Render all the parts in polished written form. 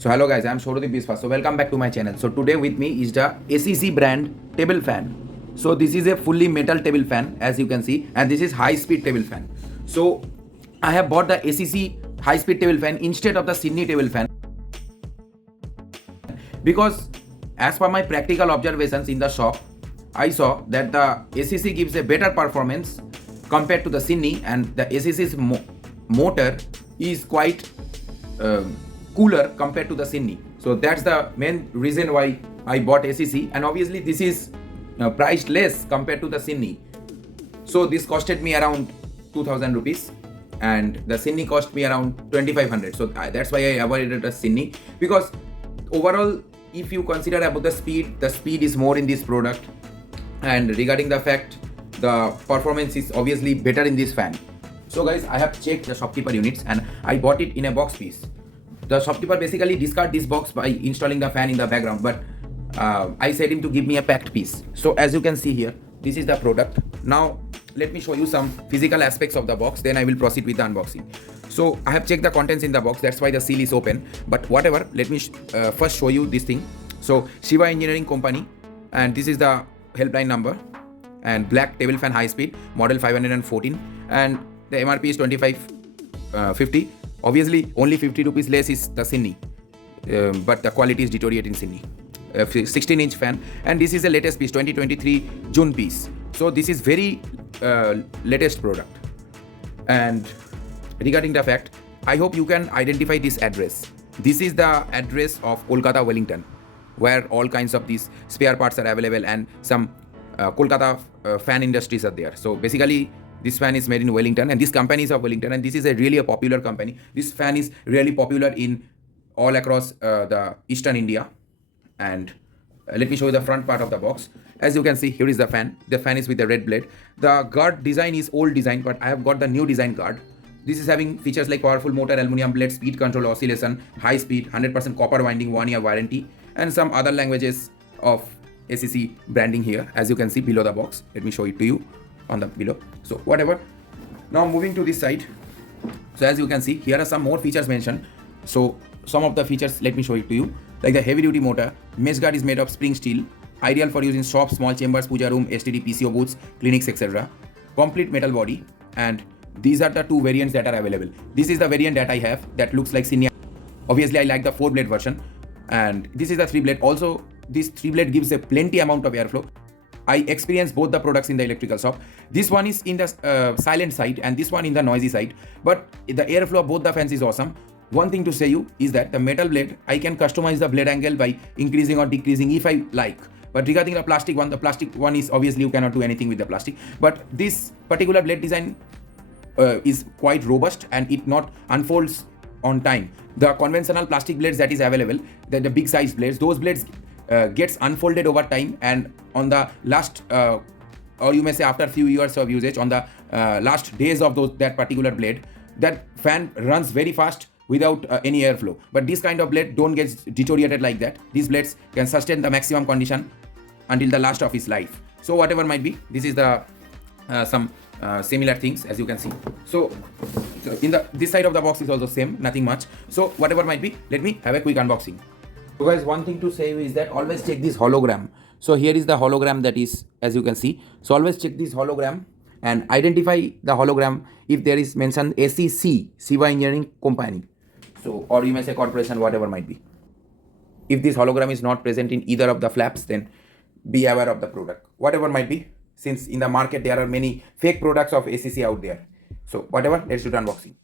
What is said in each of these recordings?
So hello guys, I am Shorodip Biswas. So welcome back to my channel. So today with me is the ACC brand table fan. So this is a fully metal table fan as you can see, and this is high speed table fan. So I have bought the ACC high speed table fan instead of the Sydney table fan because as per my practical observations in the shop, I saw that the ACC gives a better performance compared to the Sydney, and the ACC's motor is quite cooler compared to the Sydney. So that's the main reason why I bought ACC, and obviously this is priced less compared to the Sydney. So this costed me around 2000 rupees and the Sydney cost me around 2500. So that's why I avoided the Sydney, because overall if you consider about the speed is more in this product, and regarding the fact the performance is obviously better in this fan. So guys, I have checked the shopkeeper units and I bought it in a box piece. The shopkeeper basically discard this box by installing the fan in the background, but I said him to give me a packed piece. So as you can see here, this is the product. Now let me show you some physical aspects of the box, then I will proceed with the unboxing. So I have checked the contents in the box, that's why the seal is open, but whatever, let me first show you this thing. So Shiva Engineering Company, and this is the helpline number, and black table fan high speed, model 514, and the MRP is 2550. Obviously only 50 rupees less is the Sydney, but the quality is deteriorating Sydney. 16-inch fan, and this is the latest piece, 2023 June piece. So this is very latest product. And regarding the fact, I hope you can identify this address. This is the address of Kolkata, Wellington, where all kinds of these spare parts are available, and some Kolkata fan industries are there. So basically this fan is made in Wellington, and this company is of Wellington, and this is really a popular company. This fan is really popular in all across the eastern India. And let me show you the front part of the box. As you can see, here is the fan. The fan is with the red blade. The guard design is old design, but I have got the new design guard. This is having features like powerful motor, aluminum blade, speed control, oscillation, high speed, 100% copper winding, 1-year warranty, and some other languages of ACC branding here, as you can see below the box. Let me show it to you on the below. So whatever. Now moving to this side. So as you can see, here are some more features mentioned. So some of the features, let me show it to you. Like the heavy duty motor, mesh guard is made of spring steel, ideal for use in shops, small chambers, puja room, STD, PCO booths, clinics, etc. Complete metal body, and these are the two variants that are available. This is the variant that I have that looks like Sydney. Obviously I like the 4-blade version, and this is the 3-blade. Also this 3-blade gives a plenty amount of airflow. I experienced both the products in the electrical shop. This one is in the silent side and this one in the noisy side, but the airflow of both the fans is awesome. One thing to say you is that the metal blade, I can customize the blade angle by increasing or decreasing if I like. But regarding the plastic one is obviously you cannot do anything with the plastic. But this particular blade design is quite robust, and it not unfolds on time. The conventional plastic blades that is available, the big size blades, those blades gets unfolded over time, and on the last or you may say after few years of usage, on the last days of that particular blade, that fan runs very fast without any airflow. But this kind of blade don't get deteriorated like that. These blades can sustain the maximum condition until the last of its life. So whatever might be, this is the some similar things as you can see. So in this side of the box is also same, nothing much. So whatever might be, let me have a quick unboxing. So guys, one thing to say is that always check this hologram. So here is the hologram that is, as you can see. So always check this hologram and identify the hologram if there is mentioned ACC, Shiva Engineering Company. So, or you may say corporation, whatever might be. If this hologram is not present in either of the flaps, then be aware of the product, whatever might be, since in the market there are many fake products of ACC out there. So whatever, let's do the unboxing.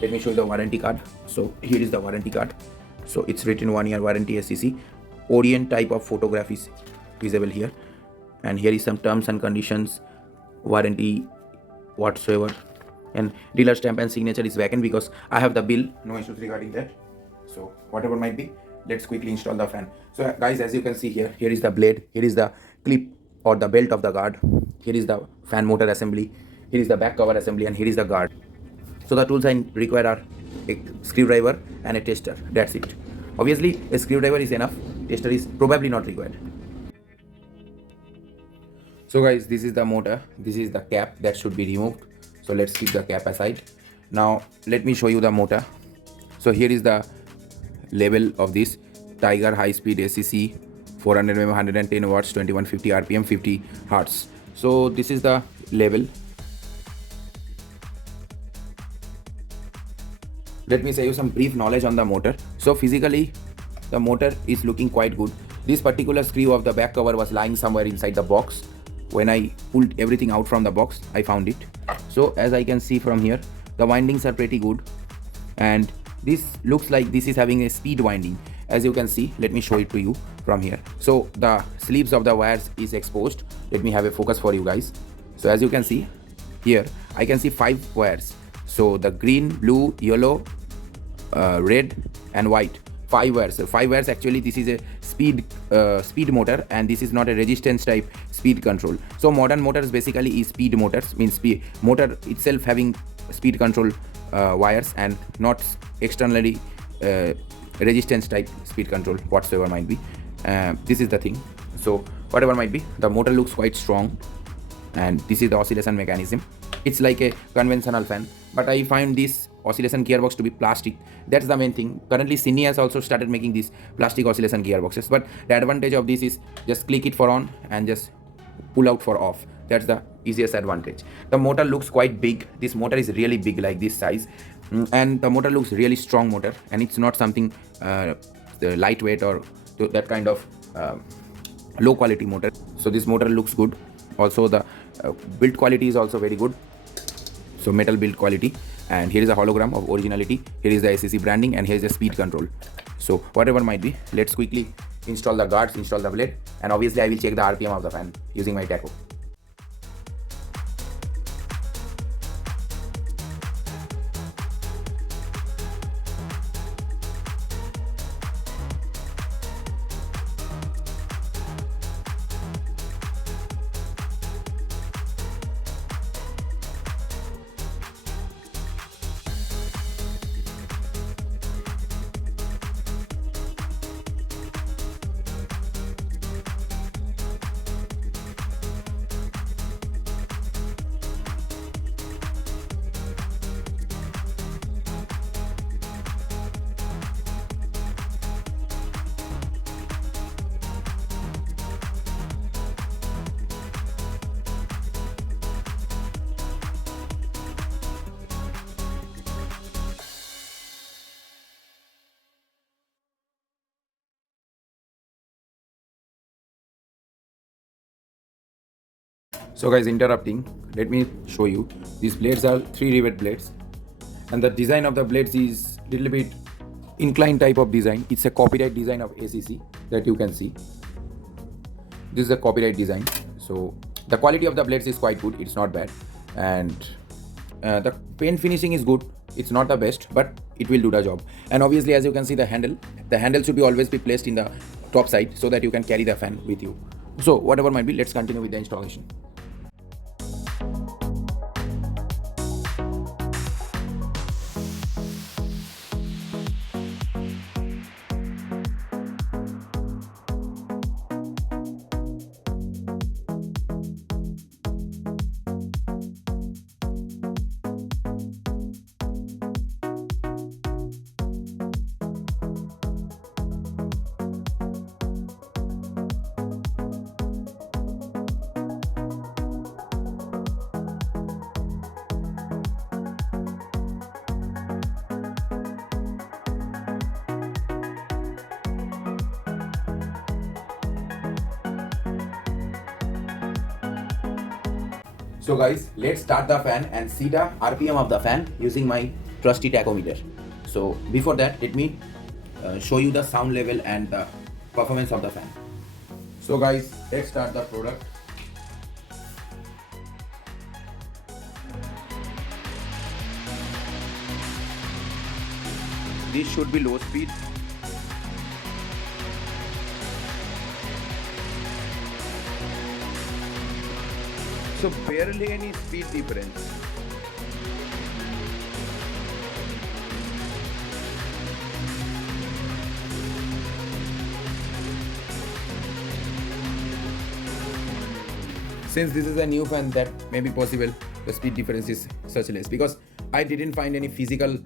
let me show you the warranty card. So here is the warranty card. So it's written 1 year warranty SCC. Orient type of photograph is visible here, and here is some terms and conditions, warranty whatsoever, and dealer stamp and signature is vacant because I have the bill, no issues regarding that. So whatever might be, let's quickly install the fan. So guys, as you can see here, here is the blade, here is the clip or the belt of the guard, here is the fan motor assembly, here is the back cover assembly, and here is the guard. So the tools I require are a screwdriver and a tester. That's it. Obviously a screwdriver is enough, tester is probably not required. So guys, this is the motor, this is the cap that should be removed. So let's keep the cap aside. Now let me show you the motor. So here is the label of this Tiger high speed SCC 400 mm 110 watts 2150 rpm 50 hertz. So this is the label. Let me say you some brief knowledge on the motor. So physically the motor is looking quite good. This particular screw of the back cover was lying somewhere inside the box. When I pulled everything out from the box, I found it. So as I can see from here, the windings are pretty good, and this looks like this is having a speed winding. As you can see, let me show it to you from here. So the sleeves of the wires is exposed. Let me have a focus for you guys. So as you can see here, I can see 5 wires. So the green, blue, yellow, red and white, 5 wires. So 5 wires, actually this is a speed motor, and this is not a resistance type speed control. So modern motors basically is speed motors, means speed motor itself having speed control wires and not externally resistance type speed control whatsoever might be. This is the thing. So whatever might be, the motor looks quite strong, and this is the oscillation mechanism. It's like a conventional fan, but I find this oscillation gearbox to be plastic. That's the main thing. Currently Cine has also started making these plastic oscillation gearboxes, but the advantage of this is just click it for on and just pull out for off. That's the easiest advantage. The motor looks quite big. This motor is really big, like this size, and the motor looks really strong motor, and it's not something lightweight or that kind of low quality motor. So this motor looks good. Also the build quality is also very good. So metal build quality, and here is a hologram of originality, here is the SCC branding, and here is the speed control. So whatever might be, let's quickly install the guards, install the blade, and obviously I will check the RPM of the fan using my tacho. So guys, interrupting, let me show you. These blades are 3 rivet blades, and the design of the blades is little bit inclined type of design. It's a copyright design of ACC that you can see. This is a copyright design. So the quality of the blades is quite good. It's not bad, and the paint finishing is good. It's not the best, but it will do the job. And obviously, as you can see, the handle should be always be placed in the top side so that you can carry the fan with you. So whatever might be, let's continue with the installation. So guys, let's start the fan and see the RPM of the fan using my trusty tachometer. So before that, let me show you the sound level and the performance of the fan. So guys, let's start the product. This should be low speed. So barely any speed difference. Since this is a new fan, that may be possible the speed difference is such less, because I didn't find any physical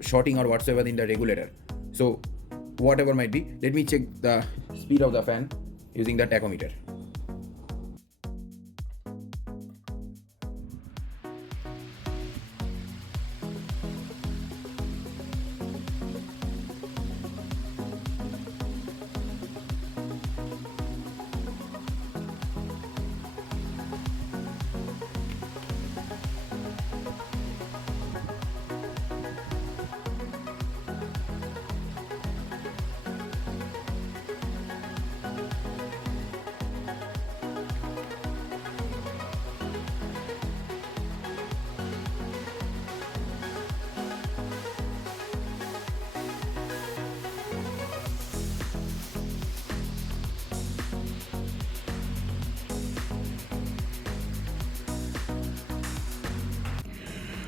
shorting or whatsoever in the regulator. So whatever might be, let me check the speed of the fan using the tachometer.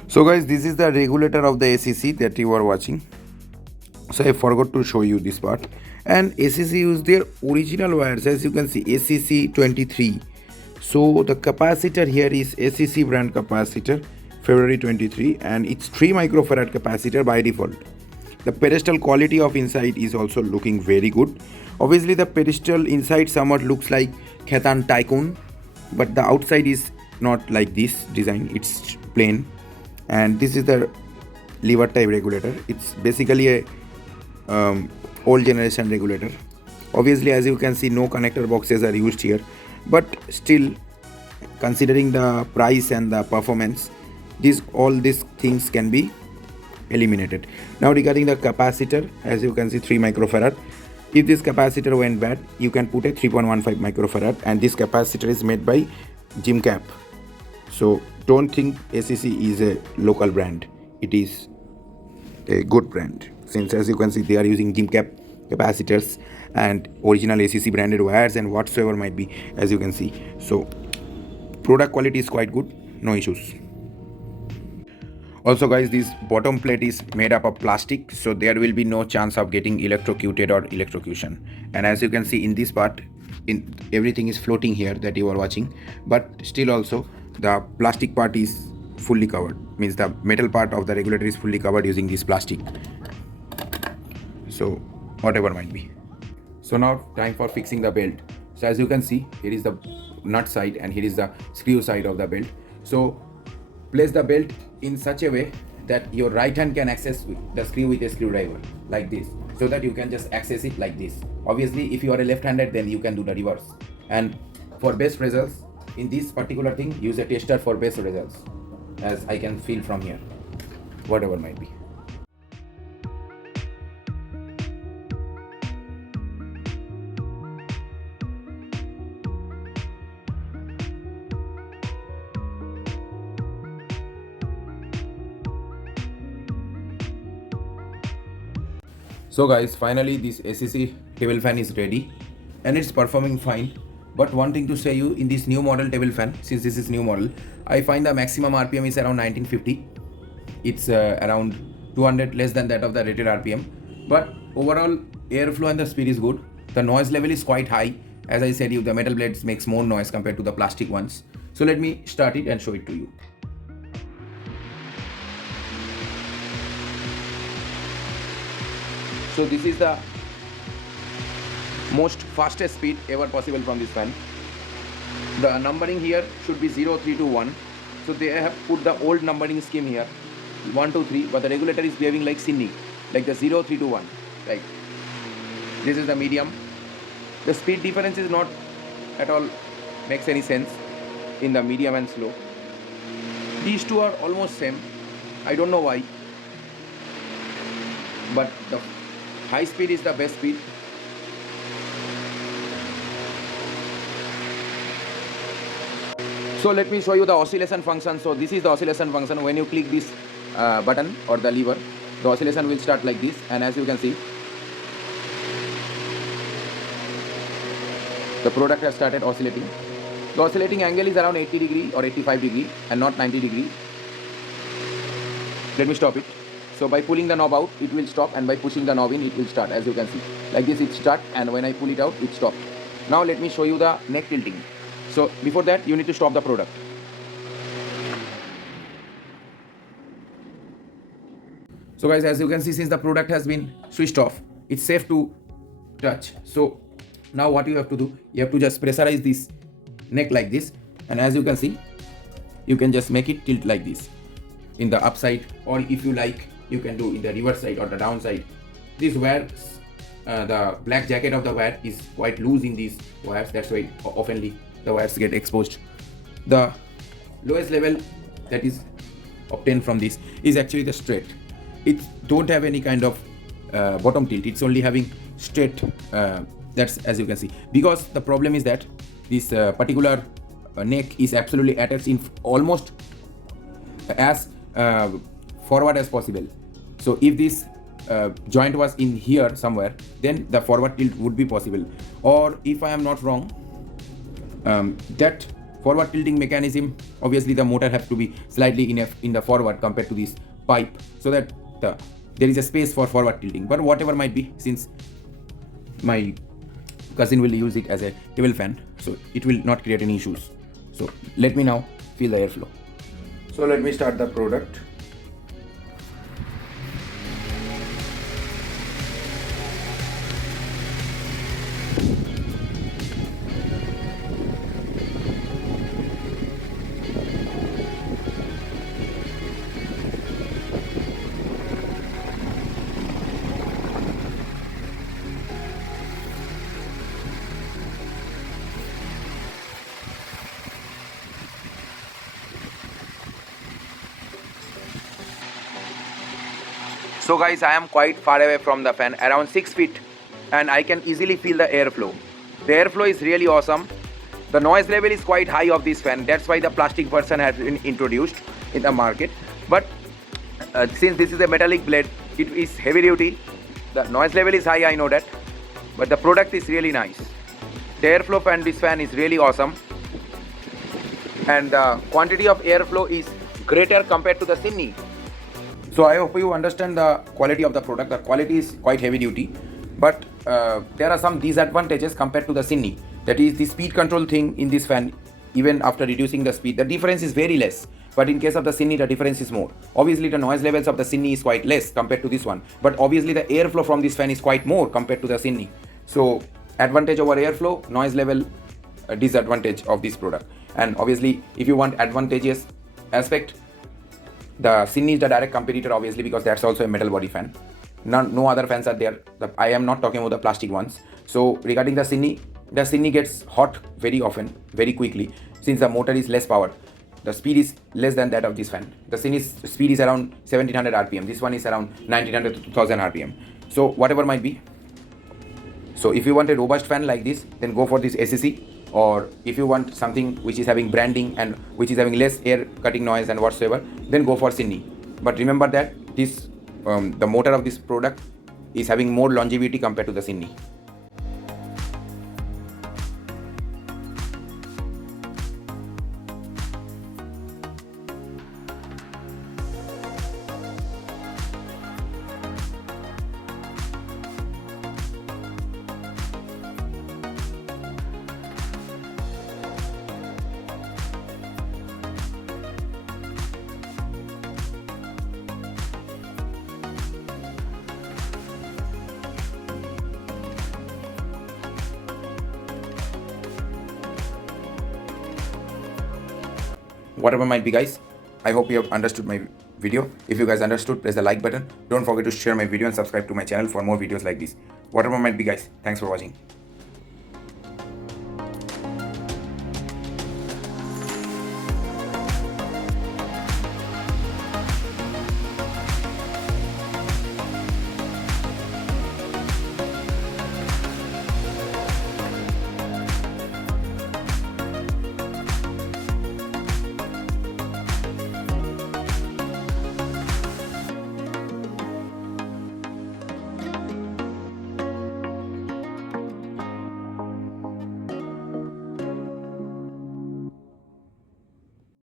So guys, this is the regulator of the ACC that you are watching. So I forgot to show you this part. And ACC use their original wires, as you can see, ACC 23. So the capacitor here is ACC brand capacitor, February 23, and it's 3 microfarad capacitor by default. The pedestal quality of inside is also looking very good. Obviously the pedestal inside somewhat looks like Khaitan Tycoon, but the outside is not like this design, it's plain. And this is the lever type regulator. It's basically a old generation regulator. Obviously, as you can see, no connector boxes are used here, but still, considering the price and the performance, all these things can be eliminated. Now regarding the capacitor, as you can see, 3 microfarad. If this capacitor went bad, you can put a 3.15 microfarad, and this capacitor is made by Jimcap. So don't think ACC is a local brand. It is a good brand, since as you can see they are using Jimcap capacitors and original ACC branded wires and whatsoever might be, as you can see. So product quality is quite good, no issues. Also guys, this bottom plate is made up of plastic, so there will be no chance of getting electrocuted or electrocution. And as you can see in this part, everything is floating here that you are watching, but still also the plastic part is fully covered, means the metal part of the regulator is fully covered using this plastic. So whatever might be. So now time for fixing the belt. So as you can see, here is the nut side and here is the screw side of the belt. So place the belt in such a way that your right hand can access the screw with a screwdriver like this, so that you can just access it like this. Obviously if you are a left-handed, then you can do the reverse. And for best results in this particular thing, use a tester for best results, as I can feel from here, whatever might be. So guys, finally this ACC table fan is ready and it's performing fine. But one thing to say you, in this new model table fan, since this is new model, I find the maximum RPM is around 1950. It's around 200 less than that of the rated RPM. But overall airflow and the speed is good. The noise level is quite high. As I said, the metal blades makes more noise compared to the plastic ones. So let me start it and show it to you. So this is the most fastest speed ever possible from this fan. The numbering here should be 0, 3, 2, 1. So they have put the old numbering scheme here, 1, 2, 3, but the regulator is behaving like Sydney, like the 0, 3, 2, 1. Right. This is the medium. The speed difference is not at all makes any sense in the medium and slow. These two are almost same. I don't know why, but the high speed is the best speed. So let me show you the oscillation function. So this is the oscillation function. When you click this button or the lever, the oscillation will start like this, and as you can see, the product has started oscillating. The oscillating angle is around 80 degree or 85 degree and not 90 degree. Let me stop it. So by pulling the knob out, it will stop, and by pushing the knob in, it will start. As you can see, like this it start, and when I pull it out, it stops. Now let me show you the neck tilting. So before that, you need to stop the product. So guys, as you can see, since the product has been switched off, it's safe to touch. So now what you have to do, you have to just pressurize this neck like this, and as you can see, you can just make it tilt like this in the upside, or if you like, you can do in the reverse side or the downside. This wire, the black jacket of the wire is quite loose in these wires, that's why oftenly the wires get exposed. The lowest level that is obtained from this is actually the straight. It don't have any kind of bottom tilt, it's only having straight, that's as you can see, because the problem is that this particular neck is absolutely attached in almost as forward as possible. So if this joint was in here somewhere, then the forward tilt would be possible. Or if I am not wrong, that forward tilting mechanism, obviously the motor has to be slightly in the forward compared to this pipe, so that there is a space for forward tilting. But whatever might be, since my cousin will use it as a table fan, so it will not create any issues. So let me now feel the airflow. So let me start the product. So guys, I am quite far away from the fan, around 6 feet, and I can easily feel the airflow. The airflow is really awesome. The noise level is quite high of this fan, that's why the plastic version has been introduced in the market. But since this is a metallic blade, it is heavy duty. The noise level is high, I know that, but the product is really nice. The airflow fan, this fan is really awesome, and the quantity of airflow is greater compared to the Sydney. So I hope you understand the quality of the product. The quality is quite heavy duty, but there are some disadvantages compared to the Sydney. That is the speed control thing in this fan. Even after reducing the speed, the difference is very less. But in case of the Sydney, the difference is more. Obviously, the noise levels of the Sydney is quite less compared to this one. But obviously, the airflow from this fan is quite more compared to the Sydney. So advantage over airflow, noise level, disadvantage of this product. And obviously, if you want advantageous aspect, the Sydney is the direct competitor, obviously, because that's also a metal body fan. No other fans are there. I am not talking about the plastic ones. So regarding the Sydney gets hot very often, very quickly, since the motor is less powered. The speed is less than that of this fan. The Sydney's speed is around 1700 RPM. This one is around 1900 to 2000 RPM. So whatever might be. So if you want a robust fan like this, then go for this ACC. Or if you want something which is having branding and which is having less air cutting noise and whatsoever, then go for Sydney. But remember that this the motor of this product is having more longevity compared to the Sydney. Whatever might be, guys, I hope you have understood my video. If you guys understood, press the like button. Don't forget to share my video and subscribe to my channel for more videos like this. Whatever might be, guys, thanks for watching.